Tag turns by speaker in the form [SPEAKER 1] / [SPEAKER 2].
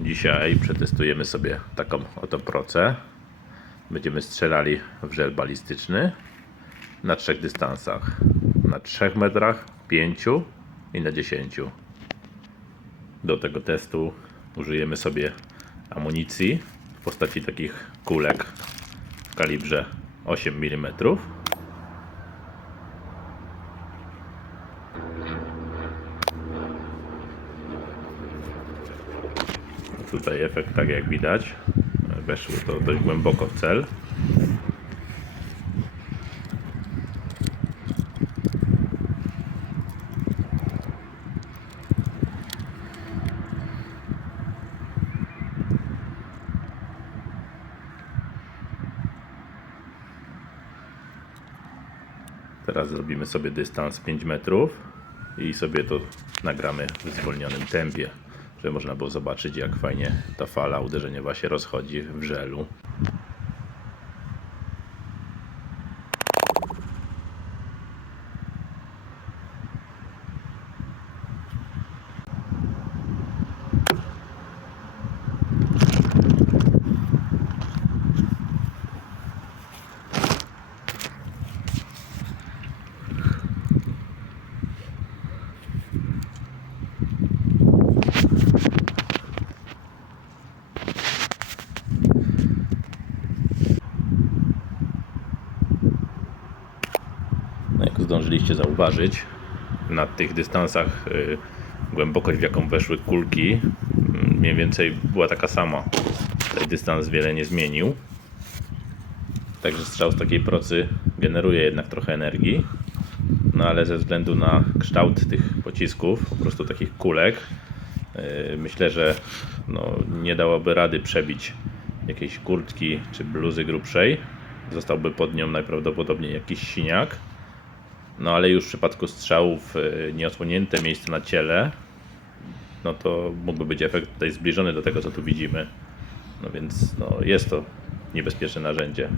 [SPEAKER 1] Dzisiaj przetestujemy sobie taką oto procę. Będziemy strzelali w żel balistyczny na trzech dystansach. Na 3 metrach, 5 i na 10. Do tego testu użyjemy sobie amunicji w postaci takich kulek w kalibrze 8 mm. Tutaj efekt, tak jak widać, weszło to dość głęboko w cel. Teraz zrobimy sobie dystans 5 metrów i sobie to nagramy w zwolnionym tempie, żeby można było zobaczyć jak fajnie ta fala uderzeniowa się rozchodzi w żelu. Zdążyliście zauważyć, na tych dystansach y, głębokość w jaką weszły kulki y, mniej więcej była taka sama. Tutaj dystans wiele nie zmienił. Także strzał z takiej procy generuje jednak trochę energii. No ale ze względu na kształt tych pocisków, po prostu takich kulek, y, myślę, że no, nie dałoby rady przebić jakiejś kurtki czy bluzy grubszej. Zostałby pod nią najprawdopodobniej jakiś siniak. No ale już w przypadku strzałów y, nieosłonięte miejsce na ciele, no to mógłby być efekt tutaj zbliżony do tego, co tu widzimy. No więc no, jest to niebezpieczne narzędzie.